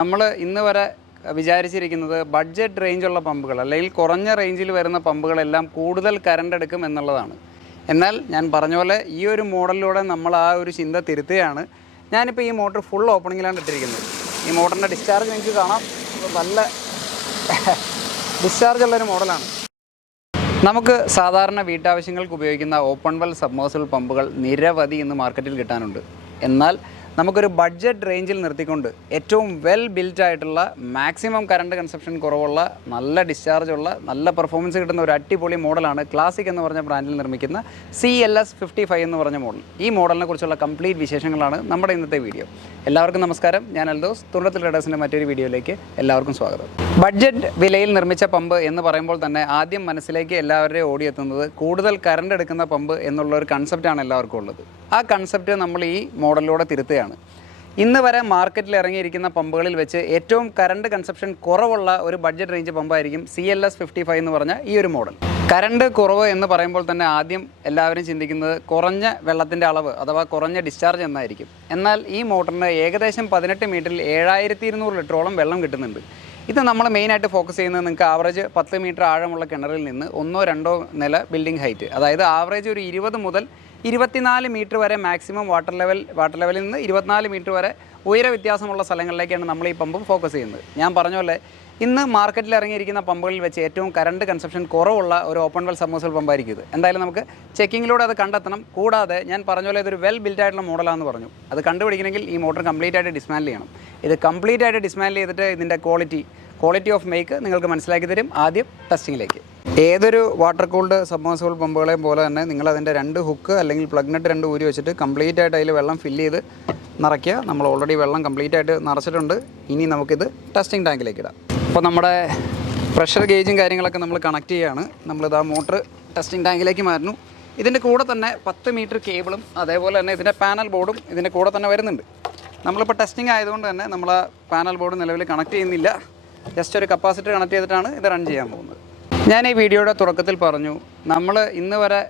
നമ്മൾ ഇന്ന് വരെ വിചാരിച്ചിരിക്കുന്നത് ബഡ്ജറ്റ് റേഞ്ചുള്ള പമ്പുകൾ അല്ലെങ്കിൽ കുറഞ്ഞ റേഞ്ചിൽ വരുന്ന പമ്പുകളെല്ലാം കൂടുതൽ കറണ്ട് എടുക്കും എന്നുള്ളതാണ്. എന്നാൽ ഞാൻ പറഞ്ഞ പോലെ ഈ ഒരു മോഡലിലൂടെ നമ്മൾ ആ ഒരു ചിന്ത തിരുത്തുകയാണ്. ഞാനിപ്പോൾ ഈ മോട്ടർ ഫുൾ ഓപ്പണിങ്ങിലാണ് ഇട്ടിരിക്കുന്നത്. ഈ മോട്ടറിന്റെ ഡിസ്ചാർജ് നിങ്ങൾക്ക് കാണാം. നല്ല ഡിസ്ചാർജ് ഉള്ളൊരു മോഡലാണ് നമുക്ക് സാധാരണ വീട്ടാവശ്യങ്ങൾക്ക് ഉപയോഗിക്കുന്ന ഓപ്പൺ വെൽ സബ്മേഴ്സിബിൾ പമ്പുകൾ നിരവധി ഇന്ന് മാർക്കറ്റിൽ കിട്ടാനുണ്ട്. എന്നാൽ നമുക്കൊരു ബഡ്ജറ്റ് റേഞ്ചിൽ നിർത്തിക്കൊണ്ട് ഏറ്റവും വെൽ ബിൽറ്റ് ആയിട്ടുള്ള മാക്സിമം കറണ്ട് കൺസപ്ഷൻ കുറവുള്ള നല്ല ഡിസ്ചാർജ് ഉള്ള നല്ല പെർഫോമൻസ് കിട്ടുന്ന ഒരു അടിപൊളി മോഡലാണ് ക്ലാസിക് എന്ന് പറഞ്ഞ ബ്രാൻഡിൽ നിർമ്മിക്കുന്ന C L S fifty five എന്ന് പറഞ്ഞ മോഡൽ ഈ മോഡലിനെ കുറിച്ചുള്ള കംപ്ലീറ്റ് വിശേഷങ്ങളാണ് നമ്മുടെ ഇന്നത്തെ വീഡിയോ എല്ലാവർക്കും നമസ്കാരം. ഞാൻ അൽദോസ്. തുണ്ടത്തിൽ റേഡേഴ്സിന്റെ മറ്റൊരു വീഡിയോയിലേക്ക് എല്ലാവർക്കും സ്വാഗതം. ബഡ്ജറ്റ് വിലയിൽ നിർമ്മിച്ച പമ്പ് എന്ന് പറയുമ്പോൾ തന്നെ ആദ്യം മനസ്സിലേക്ക് എല്ലാവരുടെയും ഓടിയെത്തുന്നത് കൂടുതൽ കറണ്ട് എടുക്കുന്ന പമ്പ് എന്നുള്ള ഒരു കൺസെപ്റ്റാണ് എല്ലാവർക്കും ഉള്ളത്. ആ കൺസെപ്റ്റ് നമ്മൾ ഈ മോഡലിലൂടെ തിരുത്തുകയാണ് ഇന്ന് വരെ മാർക്കറ്റിൽ ഇറങ്ങിയിരിക്കുന്ന പമ്പുകളിൽ വെച്ച് ഏറ്റവും കറണ്ട് കൺസപ്ഷൻ കുറവുള്ള ഒരു budget range പമ്പായിരിക്കും C L S fifty five എന്ന് പറഞ്ഞ ഈ ഒരു മോഡൽ. കറണ്ട് കുറവ് എന്ന് പറയുമ്പോൾ തന്നെ ആദ്യം എല്ലാവരും ചിന്തിക്കുന്നത് കുറഞ്ഞ വെള്ളത്തിന്റെ അളവ് അഥവാ കുറഞ്ഞ ഡിസ്ചാർജ് എന്നായിരിക്കും. എന്നാൽ ഈ മോട്ടറിന് ഏകദേശം പതിനെട്ട് മീറ്ററിൽ ഏഴായിരത്തി ഇരുന്നൂറ് ലിറ്ററോളം വെള്ളം കിട്ടുന്നുണ്ട്. ഇത് നമ്മൾ മെയിനായിട്ട് ഫോക്കസ് ചെയ്യുന്നത് നിങ്ങൾക്ക് ആവറേജ് പത്ത് മീറ്റർ ആഴമുള്ള കിണറിൽ നിന്ന് ഒന്നോ രണ്ടോ നില ബിൽഡിംഗ് ഹൈറ്റ് അതായത് ആവറേജ് ഒരു ഇരുപത് മുതൽ ഇരുപത്തിനാല് മീറ്റർ വരെ മാക്സിമം വാട്ടർ ലെവൽ വാട്ടർ ലെവലിൽ നിന്ന് ഇരുപത്തിനാല് മീറ്റർ വരെ ഉയര വ്യത്യാസമുള്ള സ്ഥലങ്ങളിലേക്കാണ് നമ്മൾ ഈ പമ്പ് ഫോക്കസ് ചെയ്യുന്നത്. ഞാൻ പറഞ്ഞ പോലെ ഇന്ന് മാർക്കറ്റിൽ ഇറങ്ങിയിരിക്കുന്ന പമ്പുകളിൽ വെച്ച് ഏറ്റവും കറണ്ട് കൺസപ്ഷൻ കുറവുള്ള ഒരു ഓപ്പൺ വെൽ സബ്മേഴ്സൽ പമ്പായിരിക്കും ഇത്. എന്തായാലും നമുക്ക് ചെക്കിങ്ങിലൂടെ അത് കണ്ടെത്തണം. കൂടാതെ ഞാൻ പറഞ്ഞ പോലെ ഇതൊരു വെൽ ബിൽഡ് ആയിട്ടുള്ള മോഡലാണെന്ന് പറഞ്ഞു. അത് കണ്ടുപിടിക്കണമെങ്കിൽ ഈ മോട്ടർ കംപ്ലീറ്റ് ആയിട്ട് ഡിസ്മാൻഡിൽ ചെയ്യണം. ഇത് കംപ്ലീറ്റ് ആയിട്ട് ഡിസ്മാൻഡിൽ ചെയ്തിട്ട് ഇതിന്റെ ക്വാളിറ്റി ക്വാളിറ്റി ഓഫ് മേക്ക് നിങ്ങൾക്ക് മനസ്സിലാക്കി തരും ആദ്യം ടെസ്റ്റിങ്ങിലേക്ക് ഏതൊരു വാട്ടർ കൂൾഡ് സബ്മേഴ്സിബിൾ പമ്പുകളെയും പോലെ തന്നെ നിങ്ങൾ അതിന്റെ രണ്ട് ഹുക്ക് അല്ലെങ്കിൽ പ്ലഗ് നട്ട് രണ്ട് ഊരി വെച്ചിട്ട് കംപ്ലീറ്റ് ആയിട്ട് അതിൽ വെള്ളം ഫില്ല് ചെയ്ത് നിറയ്ക്കുക. നമ്മൾ ഓൾറെഡി വെള്ളം കംപ്ലീറ്റ് ആയിട്ട് നിറച്ചിട്ടുണ്ട്. ഇനി നമുക്കിത് ടെസ്റ്റിംഗ് ടാങ്കിലേക്ക് ഇടാം. അപ്പോൾ നമ്മുടെ പ്രഷർ ഗേജും കാര്യങ്ങളൊക്കെ നമ്മൾ കണക്ട് ചെയ്യുകയാണ് നമ്മളിത് ആ മോട്ടർ ടെസ്റ്റിംഗ് ടാങ്കിലേക്ക് മാറ്റുന്നു. ഇതിന്റെ കൂടെ തന്നെ പത്ത് മീറ്റർ കേബിളും അതേപോലെ തന്നെ ഇതിന്റെ പാനൽ ബോർഡും ഇതിന്റെ കൂടെ തന്നെ വരുന്നുണ്ട്. നമ്മളിപ്പോൾ ടെസ്റ്റിംഗ് ആയതുകൊണ്ട് തന്നെ നമ്മൾ ആ പാനൽ ബോർഡ് നിലവിൽ കണക്ട് ചെയ്യുന്നില്ല. ജസ്റ്റ് ഒരു കപ്പാസിറ്റർ കണക്ട് ചെയ്തിട്ടാണ് ഇത് റൺ ചെയ്യാൻ പോകുന്നത്. ഞാൻ ഈ വീഡിയോയുടെ തുടക്കത്തിൽ പറഞ്ഞു നമ്മൾ ഇന്ന് വരെ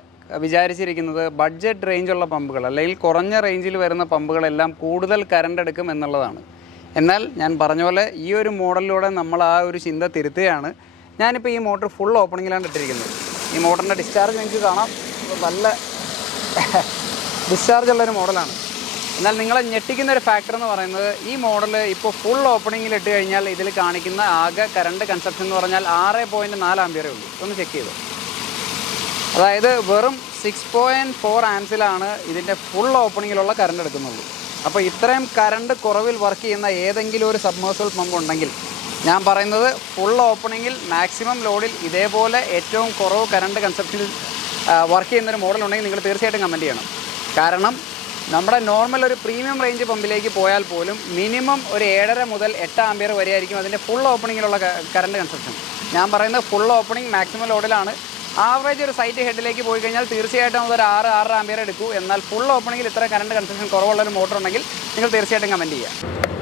വിചാരിച്ചിരിക്കുന്നത് ബഡ്ജറ്റ് റേഞ്ചുള്ള പമ്പുകൾ അല്ലെങ്കിൽ കുറഞ്ഞ റേഞ്ചിൽ വരുന്ന പമ്പുകളെല്ലാം കൂടുതൽ കറണ്ട് എടുക്കും എന്നുള്ളതാണ്. എന്നാൽ ഞാൻ പറഞ്ഞ പോലെ ഈ ഒരു മോഡലിലൂടെ നമ്മൾ ആ ഒരു ചിന്ത തിരുത്തുകയാണ്. ഞാനിപ്പോൾ ഈ മോട്ടർ ഫുൾ ഓപ്പണിങ്ങിലാണ് ഇട്ടിരിക്കുന്നത്. ഈ മോട്ടറിന്റെ ഡിസ്ചാർജ് നിങ്ങൾക്ക് കാണാം. നല്ല ഡിസ്ചാർജ് ഉള്ളൊരു മോഡലാണ് എന്നാൽ നിങ്ങളെ ഞെട്ടിക്കുന്ന ഒരു ഫാക്ടർ എന്ന് പറയുന്നത് ഈ മോഡൽ ഇപ്പോൾ ഫുൾ ഓപ്പണിങ്ങിൽ ഇട്ട് കഴിഞ്ഞാൽ ഇതിൽ കാണിക്കുന്ന ആകെ കറണ്ട് കൺസപ്ഷൻ എന്ന് പറഞ്ഞാൽ ആറ് പോയിന്റ് നാല് ആംബിയറേ ഉള്ളൂ. ഒന്ന് ചെക്ക് ചെയ്തു? അതായത് വെറും സിക്സ് പോയിന്റ് ഫോർ ആംസിലാണ് ഇതിന്റെ ഫുൾ ഓപ്പണിങ്ങിലുള്ള കറണ്ട് എടുക്കുന്നുള്ളൂ. അപ്പോൾ ഇത്രയും കറണ്ട് കുറവിൽ വർക്ക് ചെയ്യുന്ന ഏതെങ്കിലും ഒരു സബ്മേഴ്സൽ പമ്പ് ഉണ്ടെങ്കിൽ ഞാൻ പറയുന്നത് ഫുൾ ഓപ്പണിങ്ങിൽ മാക്സിമം ലോഡിൽ ഇതേപോലെ ഏറ്റവും കുറവ് കറണ്ട് കൺസെപ്ഷനിൽ വർക്ക് ചെയ്യുന്ന ഒരു മോഡൽ ഉണ്ടെങ്കിൽ നിങ്ങൾ തീർച്ചയായിട്ടും കമന്റ് ചെയ്യണം. കാരണം നമ്മുടെ നോർമൽ ഒരു പ്രീമിയം റേഞ്ച് പമ്പിലേക്ക് പോയാൽ പോലും മിനിമം ഒരു ഏഴര മുതൽ എട്ട് ആംബിയർ വരെയായിരിക്കും അതിന്റെ ഫുൾ ഓപ്പണിങ്ങിലുള്ള കറണ്ട് കൺസപ്ഷൻ ഞാൻ പറയുന്നത് ഫുൾ ഓപ്പണിംഗ് മാക്സിമം ലോഡിലാണ് ആവറേജ് ഒരു സൈറ്റ് ഹെഡിലേക്ക് പോയി കഴിഞ്ഞാൽ തീർച്ചയായിട്ടും അതൊരു ആറ് ആറ് ആംബിയർ എടുക്കൂ. എന്നാൽ ഫുൾ ഓപ്പണിങ്ങിൽ ഇത്ര കറണ്ട് കൺസപ്ഷൻ കുറവുള്ള ഒരു മോട്ടർ ഉണ്ടെങ്കിൽ നിങ്ങൾ തീർച്ചയായിട്ടും കമന്റ് ചെയ്യുക.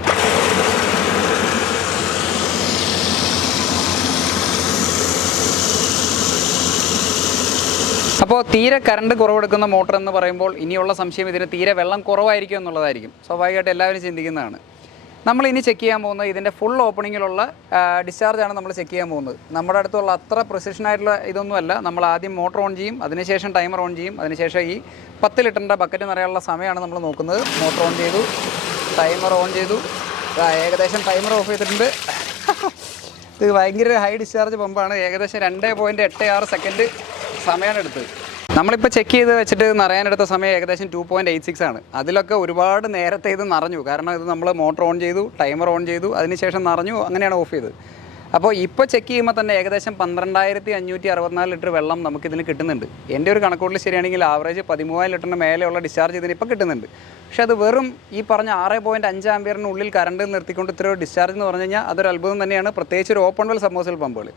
അപ്പോൾ തീരെ കറണ്ട് കുറവെടുക്കുന്ന മോട്ടർ എന്ന് പറയുമ്പോൾ ഇനിയുള്ള സംശയം ഇതിന് തീരെ വെള്ളം കുറവായിരിക്കും എന്നുള്ളതായിരിക്കും. സ്വാഭാവികമായിട്ട് എല്ലാവരും ചിന്തിക്കുന്നതാണ്. നമ്മൾ ഇനി ചെക്ക് ചെയ്യാൻ പോകുന്നത് ഇതിന്റെ ഫുൾ ഓപ്പണിങ്ങിലുള്ള ആണ് നമ്മൾ ചെക്ക് ചെയ്യാൻ പോകുന്നത്. നമ്മുടെ അടുത്തുള്ള അത്ര പ്രിസിഷൻ ആയിട്ടുള്ള ഇതൊന്നുമല്ല നമ്മൾ ആദ്യം മോട്ടർ ഓൺ ചെയ്യും അതിനുശേഷം ടൈമർ ഓൺ ചെയ്യും അതിനുശേഷം ഈ പത്ത് ലിറ്ററിന്റെ ബക്കറ്റ് നിറയാനുള്ള സമയമാണ് നമ്മൾ നോക്കുന്നത്. മോട്ടർ ഓൺ ചെയ്തു ടൈമർ ഓൺ ചെയ്തു. ഏകദേശം ടൈമർ ഓഫ് ചെയ്തിട്ടുണ്ട്. ഇത് ഭയങ്കര ഹൈ ഡിസ്ചാർജ് പമ്പാണ് ഏകദേശം രണ്ട് പോയിന്റ് എട്ട് ആറ് സെക്കൻഡ് സമയമാണ് എടുത്തത് നമ്മളിപ്പോൾ ചെക്ക് ചെയ്ത് വെച്ചിട്ട് നിറയാനെടുത്ത സമയം ഏകദേശം ടു പോയിന്റ് എയ്റ്റ് സിക്സ് ആണ്. അതിലൊക്കെ ഒരുപാട് നേരത്തെ ഇത് നിറഞ്ഞു. കാരണം ഇത് നമ്മൾ മോട്ടർ ഓൺ ചെയ്തു ടൈമർ ഓൺ ചെയ്തു അതിനുശേഷം നിറഞ്ഞു അങ്ങനെയാണ് ഓഫ് ചെയ്തത്. അപ്പോൾ ഇപ്പോൾ ചെക്ക് ചെയ്യുമ്പോൾ തന്നെ ഏകദേശം പന്ത്രണ്ടായിരത്തി അഞ്ഞൂറ്റി അറുപത്തിനാല് ലിറ്റർ വെള്ളം നമുക്കിതിന് കിട്ടുന്നുണ്ട്. എന്റെ ഒരു കണക്കൂട്ടിൽ ശരിയാണെങ്കിൽ ആവറേജ് പതിമൂവായിരം ലിറ്ററിന് മേലെയുള്ള ഡിസ്ചാർജ് ഇതിന് ഇപ്പോൾ കിട്ടുന്നുണ്ട്. പക്ഷേ അത് വെറും ഈ പറഞ്ഞ ആറ് പോയിന്റ് അഞ്ച് ആംബിയറിനുള്ളിൽ കറണ്ട് നിർത്തിക്കൊണ്ട് ഇത്ര ഡിസ്ചാർജ് എന്ന് പറഞ്ഞു കഴിഞ്ഞാൽ അതൊരു അത്ഭുതം തന്നെയാണ്. പ്രത്യേകിച്ച് ഒരു ഓപ്പൺ വെൽ സമോസൽ പമ്പുകൾ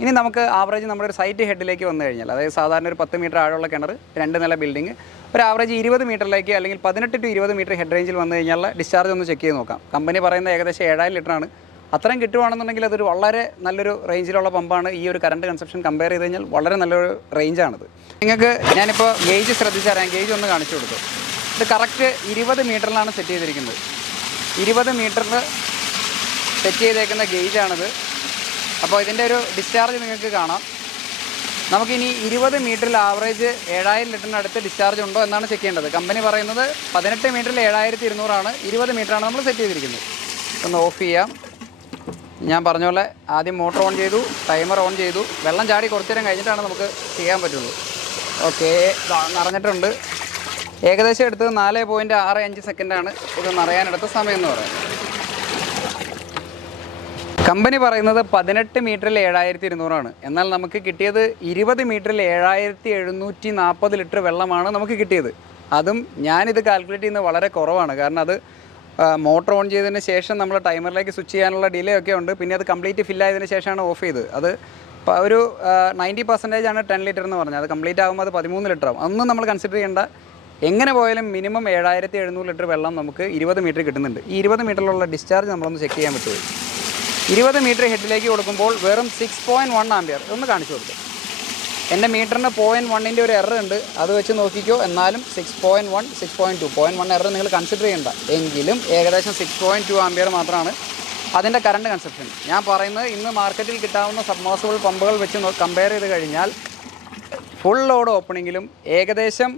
ഇനി നമുക്ക് ആവറേജ് നമ്മുടെ ഒരു സൈറ്റ് ഹെഡിലേക്ക് വന്നു കഴിഞ്ഞാൽ അതായത് സാധാരണ ഒരു പത്ത് മീറ്റർ ആഴമുള്ള കിണർ രണ്ട് നില ബിൽഡിംഗ് ഒരു ആവറേജ് ഇരുപത് മീറ്ററിലേക്ക് അല്ലെങ്കിൽ പതിനെട്ട് ടു ഇരുപത് മീറ്റർ ഹെഡ് റേഞ്ചിൽ വന്നു കഴിഞ്ഞാൽ ഡിസ്ചാർജ് ഒന്ന് ചെക്ക് ചെയ്ത് നോക്കാം. കമ്പനി പറയുന്ന ഏകദേശം ഏഴായിരം ലിറ്ററാണ് അത്രയും കിട്ടുവാണെന്നുണ്ടെങ്കിൽ അതൊരു വളരെ നല്ലൊരു റേഞ്ചിലുള്ള പമ്പാണ് ഈ ഒരു കറണ്ട് കൺസപ്ഷൻ കമ്പയർ ചെയ്ത് കഴിഞ്ഞാൽ വളരെ നല്ലൊരു റേഞ്ചാണിത് നിങ്ങൾക്ക് ഞാനിപ്പോൾ ഗേജ് ശ്രദ്ധിച്ചറിയാം ഗേജ് ഒന്ന് കാണിച്ചു കൊടുത്തു. ഇത് കറക്റ്റ് ഇരുപത് മീറ്ററിലാണ് സെറ്റ് ചെയ്തിരിക്കുന്നത്. ഇരുപത് മീറ്ററിൽ സെറ്റ് ചെയ്തേക്കുന്ന ഗേജാണിത് അപ്പോൾ ഇതിന്റെ ഒരു ഡിസ്ചാർജ് നിങ്ങൾക്ക് കാണാം. നമുക്കിനി ഇരുപത് മീറ്ററിൽ ആവറേജ് ഏഴായിരം ലിറ്ററിന് അടുത്ത് ഡിസ്ചാർജ് ഉണ്ടോ എന്നാണ് ചെക്ക് ചെയ്യേണ്ടത്. കമ്പനി പറയുന്നത് പതിനെട്ട് മീറ്ററിൽ ഏഴായിരത്തി ഇരുന്നൂറാണ്. ഇരുപത് മീറ്ററാണ് നമ്മൾ സെറ്റ് ചെയ്തിരിക്കുന്നത്. ഒന്ന് ഓഫ് ചെയ്യാം. ഞാൻ പറഞ്ഞ പോലെ ആദ്യം മോട്ടർ ഓൺ ചെയ്തു ടൈമർ ഓൺ ചെയ്തു. വെള്ളം ചാടി കുറച്ച് നേരം കഴിഞ്ഞിട്ടാണ് നമുക്ക് ചെയ്യാൻ പറ്റുള്ളൂ. ഓക്കെ നിറഞ്ഞിട്ടുണ്ട്. ഏകദേശം എടുത്തത് നാല് പോയിന്റ് ആറ് അഞ്ച് സെക്കൻഡാണ് ഇത് നിറയാനെടുത്ത സമയം എന്ന് പറയുന്നത് കമ്പനി പറയുന്നത് പതിനെട്ട് മീറ്ററിൽ ഏഴായിരത്തി ഇരുന്നൂറാണ്. എന്നാൽ നമുക്ക് കിട്ടിയത് ഇരുപത് മീറ്ററിൽ ഏഴായിരത്തി എഴുന്നൂറ്റി നാൽപ്പത് ലിറ്റർ വെള്ളമാണ് നമുക്ക് കിട്ടിയത്. അതും ഞാനിത് കാൽക്കുലേറ്റ് ചെയ്യുന്നത് വളരെ കുറവാണ്. കാരണം അത് മോട്ടർ ഓൺ ചെയ്തതിന് ശേഷം നമ്മൾ ടൈമറിലേക്ക് സ്വിച്ച് ചെയ്യാനുള്ള ഡിലേ ഒക്കെ ഉണ്ട്. പിന്നെ അത് കംപ്ലീറ്റ് ഫില്ലായതിനു ശേഷമാണ് ഓഫ് ചെയ്തത്. അത് ഒരു നയന്റി പെർസെന്റേജ് ആണ് ടെൻ ലിറ്റർ എന്ന് പറഞ്ഞത്. അത് കംപ്ലീറ്റ് ആകുമ്പോൾ അത് പതിമൂന്ന് ലിറ്റർ ആവും. അതൊന്നും നമ്മൾ കൺസിഡർ ചെയ്യേണ്ട എങ്ങനെ പോയാലും മിനിമം ഏഴായിരത്തി എഴുന്നൂറ് ലിറ്റർ വെള്ളം നമുക്ക് ഇരുപത് മീറ്റർ കിട്ടുന്നുണ്ട്. ഈ ഇരുപത് മീറ്ററിലുള്ള ഡിസ്ചാർജ് നമ്മളൊന്ന് ചെക്ക് ചെയ്യാൻ പറ്റുമോ? ഇരുപത് മീറ്റർ ഹെഡിലേക്ക് കൊടുക്കുമ്പോൾ വെറും സിക്സ് പോയിന്റ് വൺ ആംബിയർ ഒന്ന് കാണിച്ചു കൊടുക്കും. എന്റെ മീറ്ററിന് പോയിന്റ് വണ്ണിന്റെ ഒരു എറർ ഉണ്ട്. അത് വെച്ച് നോക്കിക്കോ. എന്നാലും six point one six point two point one error നിങ്ങൾ കൺസിഡർ ചെയ്യേണ്ട. എങ്കിലും ഏകദേശം സിക്സ് പോയിന്റ് ടു ആംബിയർ മാത്രമാണ്. അതിന്റെ കറണ്ട് കൺസപ്ഷൻ ഞാൻ പറയുന്നത് ഇന്ന് മാർക്കറ്റിൽ കിട്ടാവുന്ന സബ്മോസിബിൾ പമ്പുകൾ വെച്ച് കമ്പയർ ചെയ്ത് കഴിഞ്ഞാൽ ഫുൾ ലോഡ് ഓപ്പണിങ്ങിലും ഏകദേശം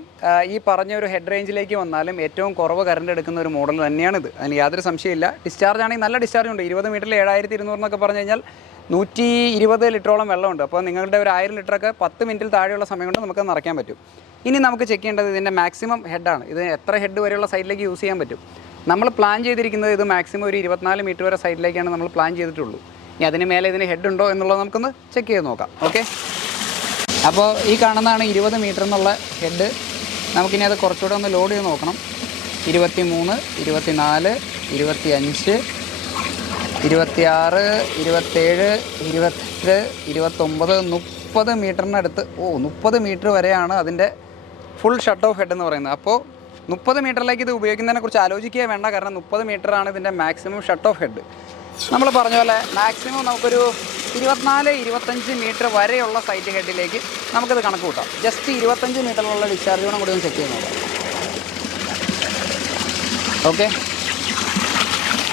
ഈ പറഞ്ഞ ഒരു ഹെഡ് റേഞ്ചിലേക്ക് വന്നാലും ഏറ്റവും കുറവ് കറണ്ട് എടുക്കുന്ന ഒരു മോഡൽ തന്നെയാണിത്. അതിന് യാതൊരു സംശയമില്ല ഡിസ്ചാർജ് ആണെങ്കിൽ നല്ല ഡിസ്ചാർജ് ഉണ്ട്. ഇരുപത് മീറ്ററിൽ ഏഴായിരത്തി ഇരുന്നൂറ് എന്നൊക്കെ പറഞ്ഞു കഴിഞ്ഞാൽ നൂറ്റി ഇരുപത് ലിറ്ററോളം വെള്ളമുണ്ട്. അപ്പോൾ നിങ്ങളുടെ ഒരു ആയിരം ലിറ്ററൊക്കെ പത്ത് മിനിറ്റിൽ താഴെയുള്ള സമയം കൊണ്ട് നമുക്ക് നിറയ്ക്കാൻ പറ്റും. ഇനി നമുക്ക് ചെക്ക് ചെയ്യേണ്ടത് ഇതിന്റെ മാക്സിമം ഹെഡാണ് ഇത് എത്ര ഹെഡ് വരെയുള്ള സൈഡിലേക്ക് യൂസ് ചെയ്യാൻ പറ്റും. നമ്മൾ പ്ലാൻ ചെയ്തിരിക്കുന്നത് ഇത് മാക്സിമം ഒരു ഇരുപത്തിനാല് മീറ്റർ വരെ സൈഡിലേക്കാണ് നമ്മൾ പ്ലാൻ ചെയ്തിട്ടുള്ളൂ. ഇനി അതിന് മേലെ ഇതിന് ഹെഡ് ഉണ്ടോ എന്നുള്ളത് നമുക്കൊന്ന് ചെക്ക് ചെയ്ത് നോക്കാം. ഓക്കെ അപ്പോൾ ഈ കാണുന്നതാണ് ഇരുപത് മീറ്റർ എന്നുള്ള ഹെഡ് നമുക്കിനി അത് കുറച്ചുകൂടെ ഒന്ന് ലോഡ് ചെയ്ത് നോക്കണം. ഇരുപത്തി മൂന്ന് ഇരുപത്തി നാല് ഇരുപത്തി അഞ്ച് ഇരുപത്തിയാറ് ഇരുപത്തേഴ് ഇരുപത്തെട്ട് ഇരുപത്തൊമ്പത് മുപ്പത് മീറ്ററിനടുത്ത് ഓ മുപ്പത് മീറ്റർ വരെയാണ് അതിന്റെ ഫുൾ ഷട്ട് ഓഫ് ഹെഡ് എന്ന് പറയുന്നത്. അപ്പോൾ മുപ്പത് മീറ്ററിലേക്ക് ഇത് ഉപയോഗിക്കുന്നതിനെക്കുറിച്ച് ആലോചിക്കുക വേണ്ട. കാരണം മുപ്പത് മീറ്ററാണ് ഇതിന്റെ മാക്സിമം ഷട്ട് ഓഫ് ഹെഡ് നമ്മൾ പറഞ്ഞ പോലെ മാക്സിമം നമുക്കൊരു ഇരുപത്തിനാല് ഇരുപത്തഞ്ച് മീറ്റർ വരെയുള്ള സൈറ്റ് ഹെഡിലേക്ക് നമുക്കത് കണക്ക് കൂട്ടാം. ജസ്റ്റ് ഇരുപത്തഞ്ച് മീറ്ററിലുള്ള ഡിസ്ചാർജ് കൂടെ കൂടി ഒന്ന് ചെക്ക് ചെയ്യുന്നത്. ഓക്കെ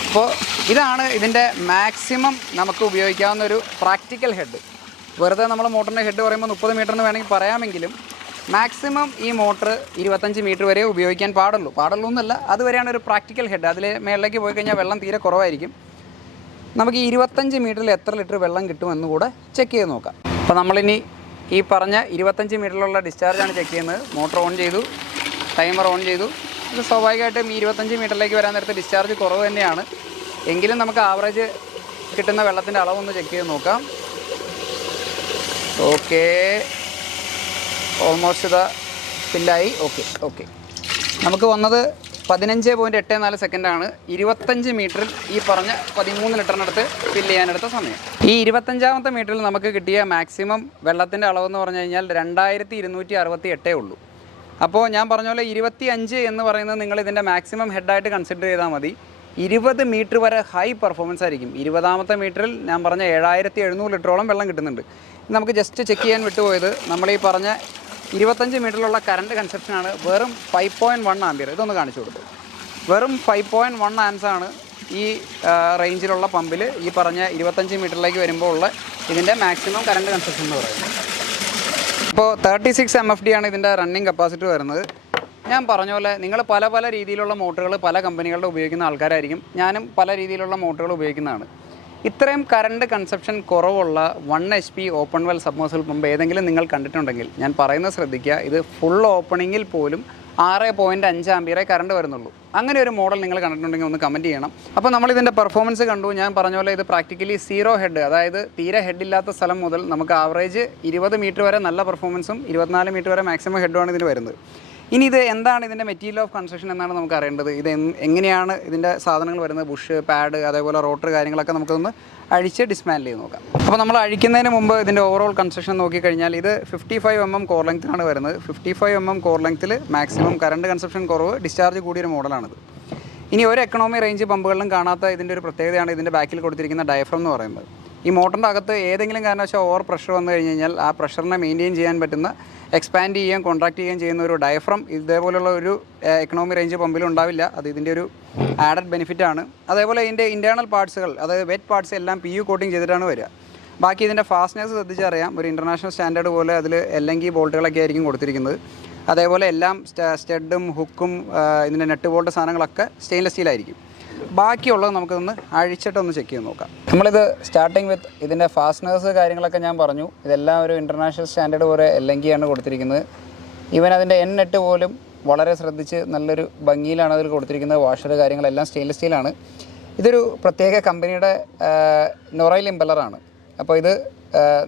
അപ്പോൾ ഇതാണ് ഇതിന്റെ മാക്സിമം നമുക്ക് ഉപയോഗിക്കാവുന്ന ഒരു പ്രാക്ടിക്കൽ ഹെഡ് വെറുതെ നമ്മൾ മോട്ടറിന്റെ ഹെഡ് പറയുമ്പോൾ മുപ്പത് മീറ്റർ എന്ന് വേണമെങ്കിൽ പറയാമെങ്കിലും മാക്സിമം ഈ മോട്ടർ ഇരുപത്തഞ്ച് മീറ്റർ വരെ ഉപയോഗിക്കാൻ പാടുള്ളൂ. പാടുള്ളൂ എന്നല്ല അതുവരെയാണ് ഒരു പ്രാക്ടിക്കൽ ഹെഡ് അതിൽ മേളിലേക്ക് പോയി കഴിഞ്ഞാൽ വെള്ളം തീരെ കുറവായിരിക്കും. നമുക്ക് ഈ ഇരുപത്തഞ്ച് മീറ്ററിൽ എത്ര ലിറ്റർ വെള്ളം കിട്ടുമെന്ന് കൂടെ ചെക്ക് ചെയ്ത് നോക്കാം. അപ്പോൾ നമ്മളിനി ഈ പറഞ്ഞ ഇരുപത്തഞ്ച് മീറ്ററിലുള്ള ഡിസ്ചാർജാണ് ചെക്ക് ചെയ്യുന്നത്. മോട്ടോർ ഓൺ ചെയ്തു ടൈമർ ഓൺ ചെയ്തു. ഇത് സ്വാഭാവികമായിട്ടും ഈ ഇരുപത്തഞ്ച് മീറ്ററിലേക്ക് വരാൻ നേരത്തെ ഡിസ്ചാർജ് കുറവ് തന്നെയാണ്. എങ്കിലും നമുക്ക് ആവറേജ് കിട്ടുന്ന വെള്ളത്തിന്റെ അളവൊന്ന് ചെക്ക് ചെയ്ത് നോക്കാം. ഓക്കെ ഓൾമോസ്റ്റ് ഇതാ ഫില്ലായി ഓക്കെ ഓക്കെ നമുക്ക് വന്നത് പതിനഞ്ച് പോയിന്റ് എട്ട് നാല് സെക്കൻഡാണ് ഇരുപത്തഞ്ച് മീറ്ററിൽ ഈ പറഞ്ഞ പതിമൂന്ന് ലിറ്ററിനടുത്ത് ഫില്ല് ചെയ്യാനെടുത്ത സമയം. ഈ ഇരുപത്തഞ്ചാമത്തെ മീറ്ററിൽ നമുക്ക് കിട്ടിയ മാക്സിമം വെള്ളത്തിന്റെ അളവെന്ന് പറഞ്ഞു കഴിഞ്ഞാൽ രണ്ടായിരത്തി ഇരുന്നൂറ്റി അറുപത്തി എട്ടേ ഉള്ളൂ. അപ്പോൾ ഞാൻ പറഞ്ഞ പോലെ ഇരുപത്തി അഞ്ച് എന്ന് പറയുന്നത് നിങ്ങൾ ഇതിന്റെ മാക്സിമം ഹെഡായിട്ട് കൺസിഡർ ചെയ്താൽ മതി. ഇരുപത് മീറ്റർ വരെ ഹൈ പെർഫോമൻസ് ആയിരിക്കും. ഇരുപതാമത്തെ മീറ്ററിൽ ഞാൻ പറഞ്ഞ ഏഴായിരത്തി എഴുന്നൂറ് ലിറ്ററോളം വെള്ളം കിട്ടുന്നുണ്ട്. നമുക്ക് ജസ്റ്റ് ചെക്ക് ചെയ്യാൻ വിട്ടുപോയത് നമ്മൾ ഈ പറഞ്ഞ ഇരുപത്തഞ്ച് മീറ്ററിലുള്ള കറണ്ട് കൺസെപ്ഷനാണ് വെറും ഫൈവ് പോയിന്റ് വൺ ആംബിയർ ഇതൊന്ന് കാണിച്ചു കൊടുത്തു. വെറും ഫൈവ് പോയിന്റ് വൺ ആൻസാണ് ഈ റേഞ്ചിലുള്ള പമ്പിൽ ഈ പറഞ്ഞ ഇരുപത്തഞ്ച് മീറ്ററിലേക്ക് വരുമ്പോൾ ഉള്ള ഇതിന്റെ മാക്സിമം കറണ്ട് കൺസെപ്ഷൻ എന്ന് പറയുന്നത്. ഇപ്പോൾ thirty six M F D ആണ് ഇതിന്റെ റണ്ണിങ് കപ്പാസിറ്റി വരുന്നത്. ഞാൻ പറഞ്ഞ പോലെ നിങ്ങൾ പല പല രീതിയിലുള്ള മോട്ടറുകൾ പല കമ്പനികളുടെ ഉപയോഗിക്കുന്ന ആൾക്കാരായിരിക്കും. ഞാനും പല രീതിയിലുള്ള മോട്ടറുകൾ ഉപയോഗിക്കുന്നതാണ്. ഇത്രയും കറണ്ട് കൺസപ്ഷൻ കുറവുള്ള one H P open well submersible pump ഏതെങ്കിലും നിങ്ങൾ കണ്ടിട്ടുണ്ടെങ്കിൽ ഞാൻ പറയുന്നത് ശ്രദ്ധിക്കുക. ഇത് ഫുൾ ഓപ്പണിങ്ങിൽ പോലും ആറ് പോയിന്റ് അഞ്ച് ആമ്പിയറേ കറണ്ട് വരുന്നുള്ളൂ. അങ്ങനെ ഒരു മോഡൽ നിങ്ങൾ കണ്ടിട്ടുണ്ടെങ്കിൽ ഒന്ന് കമന്റ് ചെയ്യണം. അപ്പോൾ നമ്മൾ ഇതിന്റെ പെർഫോമൻസ് കണ്ടു. ഞാൻ പറഞ്ഞ പോലെ ഇത് പ്രാക്ടിക്കലി സീറോ ഹെഡ് അതായത് തീരെ ഹെഡ് ഇല്ലാത്ത സ്ഥലം മുതൽ നമുക്ക് ആവറേജ് ഇരുപത് മീറ്റർ വരെ നല്ല പെർഫോമൻസും ഇരുപത്തിനാല് മീറ്റർ വരെ മാക്സിമം ഹെഡുമാണ് ഇതിന് വരുന്നത്. ഇനി ഇത് എന്താണ് ഇതിന്റെ മെറ്റീരിയൽ ഓഫ് കൺസ്ട്രക്ഷൻ എന്നാണ് നമുക്ക് അറിയേണ്ടത്? ഇത് എങ്ങനെയാണ് ഇതിന്റെ സാധനങ്ങൾ വരുന്നത്? ബുഷ് പാഡ് അതേപോലെ റോട്ടർ കാര്യങ്ങളൊക്കെ നമുക്കൊന്ന് അഴിച്ച് ഡിസ്മാൻഡിൽ ചെയ്ത് നോക്കാം. അപ്പോൾ നമ്മൾ അഴിക്കുന്നതിന് മുമ്പ് ഇതിന്റെ ഓവറോൾ കൺസ്ട്രക്ഷൻ നോക്കിക്കഴിഞ്ഞാൽ ഇത് fifty five M M core ലെങ്ത്തിനാണ് വരുന്നത് fifty five M M core ലെങ്ത്തിൽ മാക്സിമം കറണ്ട് കൺസപ്ഷൻ കുറവ് ഡിസ്ചാർജ് കൂടിയൊരു മോഡലാണിത് ഇനി ഒരു എക്കണോമി റേഞ്ച് പമ്പുകളിലും കാണാത്ത ഇതിന്റെ ഒരു പ്രത്യേകതയാണ് ഇതിന്റെ ബാക്കിൽ കൊടുത്തിരിക്കുന്ന ഡയഫ്രം എന്ന് പറയുന്നത്. ഈ മോട്ടറിന്റെ അകത്ത് ഏതെങ്കിലും കാരണവശാൽ ഓവർ പ്രഷർ വന്നു കഴിഞ്ഞ് കഴിഞ്ഞാൽ ആ പ്രഷറിനെ മെയിന്റെയിൻ ചെയ്യാൻ പറ്റുന്ന എക്സ്പാൻഡ് ചെയ്യാൻ കോൺട്രാക്ട് ചെയ്യാൻ ചെയ്യുന്ന ഒരു ഡയഫ്രം ഇതേപോലെയുള്ള ഒരു എക്കണോമി റേഞ്ച് പമ്പിൽ ഉണ്ടാവില്ല. അത് ഇതിന്റെ ഒരു ആഡഡ് ബെനിഫിറ്റ് ആണ്. അതേപോലെ ഇതിന്റെ ഇന്റേർണൽ പാർട്സുകൾ അതായത് വെറ്റ് പാർട്സ് എല്ലാം പി യു കോട്ടിങ് ചെയ്തിട്ടാണ് വരിക. ബാക്കി ഇതിന്റെ ഫാസ്റ്റ്നെസ് ശ്രദ്ധിച്ചറിയാം. ഒരു ഇന്റർനാഷണൽ സ്റ്റാൻഡേർഡ് പോലെ അതിൽ എല്ലെങ്കിൽ ബോൾട്ടുകളൊക്കെ ആയിരിക്കും കൊടുത്തിരിക്കുന്നത്. അതേപോലെ എല്ലാം സ്റ്റെഡും ഹുക്കും ഇതിന്റെ നെറ്റ് ബോൾട്ട് സാധനങ്ങളൊക്കെ സ്റ്റെയിൻലെസ് സ്റ്റീലായിരിക്കും ബാക്കിയുള്ളത് നമുക്കൊന്ന് അഴിച്ചിട്ടൊന്ന് ചെക്ക് ചെയ്ത് നോക്കാം. നമ്മളിത് സ്റ്റാർട്ടിങ് വിത്ത് ഇതിന്റെ ഫാസ്റ്റ്നേഴ്സ് കാര്യങ്ങളൊക്കെ ഞാൻ പറഞ്ഞു. ഇതെല്ലാം ഒരു ഇന്റർനാഷണൽ സ്റ്റാൻഡേർഡ് പോലെ എല്ലെങ്കിയാണ് കൊടുത്തിരിക്കുന്നത്. ഈവൻ അതിന്റെ എൻ നെറ്റ് പോലും വളരെ ശ്രദ്ധിച്ച് നല്ലൊരു ഭംഗിയിലാണ് അതിൽ കൊടുത്തിരിക്കുന്നത്. വാഷർ കാര്യങ്ങളെല്ലാം സ്റ്റെയിൻലെസ് സ്റ്റീലാണ് ഇതൊരു പ്രത്യേക കമ്പനിയുടെ നൊറൈൽ ഇമ്പലറാണ് അപ്പോൾ ഇത്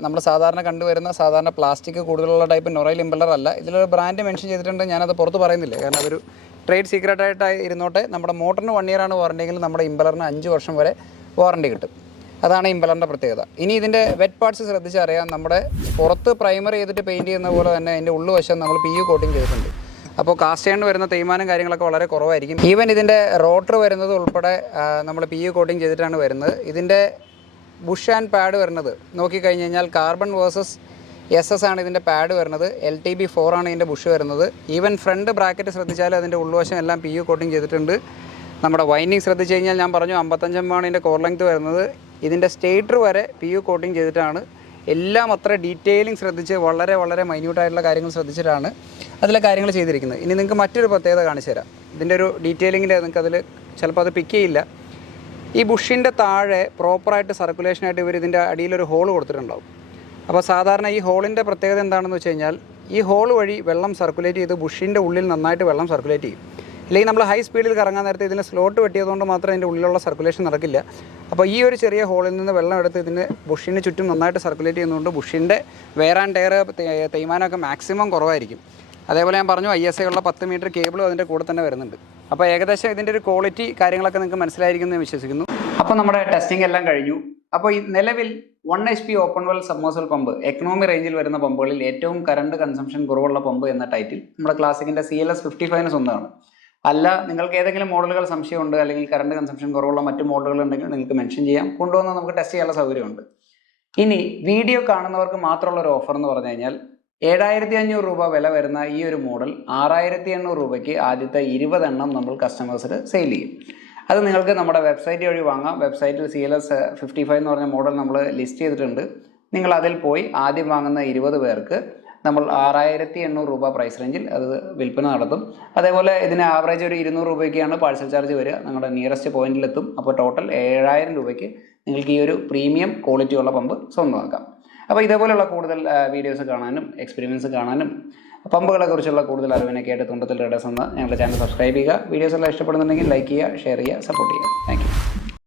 നമ്മൾ സാധാരണ കണ്ടുവരുന്ന സാധാരണ പ്ലാസ്റ്റിക് കൂടുതലുള്ള ടൈപ്പ് നൊറൈൽ ഇമ്പലർ അല്ല. ഇതിലൊരു ബ്രാൻഡ് മെൻഷൻ ചെയ്തിട്ടുണ്ട്. ഞാനത് പുറത്ത് പറയുന്നില്ല. കാരണം അതൊരു ട്രേഡ് സീക്രട്ടായിട്ടായി ഇരുന്നോട്ടെ. നമ്മുടെ മോട്ടറിന് വൺ ഇയറാണ് വാറണ്ടി എങ്കിൽ നമ്മുടെ ഇമ്പലറിന് അഞ്ച് വർഷം വരെ വാറണ്ടി കിട്ടും. അതാണ് ഇമ്പലറിന്റെ പ്രത്യേകത. ഇനി ഇതിന്റെ വെറ്റ് പാർട്സ് ശ്രദ്ധിച്ചറിയാം നമ്മുടെ പുറത്ത് പ്രൈമറി ചെയ്തിട്ട് പെയിന്റ് ചെയ്യുന്ന പോലെ തന്നെ അതിന്റെ ഉള്ളുവശം നമ്മൾ പി യു കോട്ടിങ് ചെയ്തിട്ടുണ്ട്. അപ്പോൾ കാസ്റ്റ് അയണിന് വരുന്ന തേയ്മാനം കാര്യങ്ങളൊക്കെ വളരെ കുറവായിരിക്കും. ഈവൻ ഇതിന്റെ റോട്ടർ വരുന്നത് ഉൾപ്പെടെ നമ്മൾ പി യു കോട്ടിങ് ചെയ്തിട്ടാണ് വരുന്നത്. ഇതിന്റെ ബുഷ് ആൻഡ് പാഡ് വരുന്നത് നോക്കിക്കഴിഞ്ഞ് കഴിഞ്ഞാൽ കാർബൺ വേഴ്സസ് എസ് എസ് ആണ് ഇതിന്റെ പാഡ് വരുന്നത്. എൽ ടി ബി ഫോർ ആണ് ഇതിന്റെ ബുഷ് വരുന്നത്. ഈവൻ ഫ്രണ്ട് ബ്രാക്കറ്റ് ശ്രദ്ധിച്ചാൽ അതിന്റെ ഉൾവശം എല്ലാം പി യു കോട്ടിങ് ചെയ്തിട്ടുണ്ട്. നമ്മുടെ വൈൻഡിങ് ശ്രദ്ധിച്ച് കഴിഞ്ഞാൽ ഞാൻ പറഞ്ഞു അമ്പത്തഞ്ചമ്മാണ് ഇതിന്റെ കോർ ലെങ്ത് വരുന്നത്. ഇതിന്റെ സ്റ്റേറ്റർ വരെ പി യു കോട്ടിങ് ചെയ്തിട്ടാണ്. എല്ലാം അത്ര ഡീറ്റെയിലിംഗ് ശ്രദ്ധിച്ച് വളരെ വളരെ മൈന്യൂട്ടായിട്ടുള്ള കാര്യങ്ങൾ ശ്രദ്ധിച്ചിട്ടാണ് അതിലെ കാര്യങ്ങൾ ചെയ്തിരിക്കുന്നത്. ഇനി നിങ്ങൾക്ക് മറ്റൊരു പ്രത്യേകത കാണിച്ചു തരാം. ഇതിന്റെ ഒരു ഡീറ്റെയിലിങ്ങിന്റെ നിങ്ങൾക്ക് അതിൽ ചിലപ്പോൾ അത് പിക്ക് ചെയ്യില്ല. ഈ ബുഷിന്റെ താഴെ പ്രോപ്പറായിട്ട് സർക്കുലേഷനായിട്ട് ഇവർ ഇതിന്റെ അടിയിലൊരു ഹോൾ കൊടുത്തിട്ടുണ്ടാവും. അപ്പോൾ സാധാരണ ഈ ഹോളിന്റെ പ്രത്യേകത എന്താണെന്ന് വെച്ച് കഴിഞ്ഞാൽ ഈ ഹോൾ വഴി വെള്ളം സർക്കുലേറ്റ് ചെയ്ത് ബുഷിന്റെ ഉള്ളിൽ നന്നായിട്ട് വെള്ളം സർക്കുലേറ്റ് ചെയ്യും. അല്ലെങ്കിൽ നമ്മൾ ഹൈ സ്പീഡിൽ കറങ്ങാൻ നേരത്തെ ഇതിന് സ്ലോട്ട് വെട്ടിയതുകൊണ്ട് മാത്രം അതിന്റെ ഉള്ളിലുള്ള സർക്കുലേഷൻ നടക്കില്ല. അപ്പോൾ ഈ ഒരു ചെറിയ ഹോളിൽ നിന്ന് വെള്ളം എടുത്ത് ഇതിന് ബുഷിന് ചുറ്റും നന്നായിട്ട് സർക്കുലേറ്റ് ചെയ്യുന്നതുകൊണ്ട് ബുഷിന്റെ വെയർ ആൻഡ് ടയർ തേയ്മാനമൊക്കെ മാക്സിമം കുറവായിരിക്കും. അതേപോലെ ഞാൻ പറഞ്ഞു ഐ എസ് ഐ ഉള്ള പത്ത് മീറ്റർ കേബിളും അതിന്റെ കൂടെ തന്നെ വരുന്നുണ്ട്. അപ്പോൾ ഏകദേശം ഇതിന്റെ ഒരു ക്വാളിറ്റി കാര്യങ്ങളൊക്കെ നിങ്ങൾക്ക് മനസ്സിലായിരിക്കുന്നു വിശ്വസിക്കുന്നു. അപ്പോൾ നമ്മുടെ ടെസ്റ്റിംഗ് എല്ലാം കഴിഞ്ഞു. അപ്പോൾ ഈ നിലവിൽ one H P open well submersible pump economy റേഞ്ചിൽ വരുന്ന പമ്പുകളിൽ ഏറ്റവും കറണ്ട് കൺസംഷൻ കുറവുള്ള പമ്പ് എന്ന ടൈറ്റിൽ നമ്മുടെ ക്ലാസിക്കിന്റെ സി എൽ എസ് ഫിഫ്റ്റി ഫൈവിന് സ്വന്തമാണ്. അല്ല നിങ്ങൾക്ക് ഏതെങ്കിലും മോഡലുകൾ സംശയമുണ്ട് അല്ലെങ്കിൽ കറണ്ട് കൺസംഷൻ കുറവുള്ള മറ്റു മോഡലുകൾ ഉണ്ടെങ്കിൽ നിങ്ങൾക്ക് മെൻഷൻ ചെയ്യാം. കൊണ്ടുവന്ന് നമുക്ക് ടെസ്റ്റ് ചെയ്യാനുള്ള സൗകര്യമുണ്ട്. ഇനി വീഡിയോ കാണുന്നവർക്ക് മാത്രമുള്ള ഒരു ഓഫർ എന്ന് പറഞ്ഞു കഴിഞ്ഞാൽ ഏഴായിരത്തി അഞ്ഞൂറ് രൂപ വില വരുന്ന ഈ ഒരു മോഡൽ ആറായിരത്തി എണ്ണൂറ് രൂപയ്ക്ക് ആദ്യത്തെ ഇരുപതെണ്ണം നമ്മൾ കസ്റ്റമേഴ്സിന് സെയിൽ ചെയ്യും. അത് നിങ്ങൾക്ക് നമ്മുടെ വെബ്സൈറ്റ് വഴി വാങ്ങാം. വെബ്സൈറ്റിൽ C L S fifty five എന്ന് പറഞ്ഞ മോഡൽ നമ്മൾ ലിസ്റ്റ് ചെയ്തിട്ടുണ്ട്. നിങ്ങൾ അതിൽ പോയി ആദ്യം വാങ്ങുന്ന ഇരുപത് പേർക്ക് നമ്മൾ ആറായിരത്തി എണ്ണൂറ് രൂപ പ്രൈസ് റേഞ്ചിൽ അത് വിൽപ്പന നടത്തും. അതേപോലെ ഇതിന് ആവറേജ് ഒരു ഇരുന്നൂറ് രൂപയ്ക്കാണ് പാഴ്സൽ ചാർജ് വരിക. നിങ്ങളുടെ നിയറസ്റ്റ് പോയിന്റിലെത്തും അപ്പോൾ ടോട്ടൽ ഏഴായിരം രൂപയ്ക്ക് നിങ്ങൾക്ക് ഈ ഒരു പ്രീമിയം ക്വാളിറ്റിയുള്ള പമ്പ് സ്വന്തമാക്കാം. അപ്പോൾ ഇതേപോലെയുള്ള കൂടുതൽ വീഡിയോസ് കാണാനും എക്സ്പീരിയൻസ് കാണാനും പമ്പുകളെ കുറിച്ചുള്ള കൂടുതൽ അറിവിനൊക്കെ ആയിട്ട് തുണ്ടത്തിൽ റേഡേഴ്സ് എന്ന് ഞങ്ങളുടെ ചാനൽ സബ്സ്ക്രൈബ് ചെയ്യുക. വീഡിയോസ് എല്ലാം ഇഷ്ടപ്പെടുന്നുണ്ടെങ്കിൽ ലൈക്ക് ചെയ്യുക ഷെയർ ചെയ്യുക സപ്പോർട്ട് ചെയ്യുക. താങ്ക്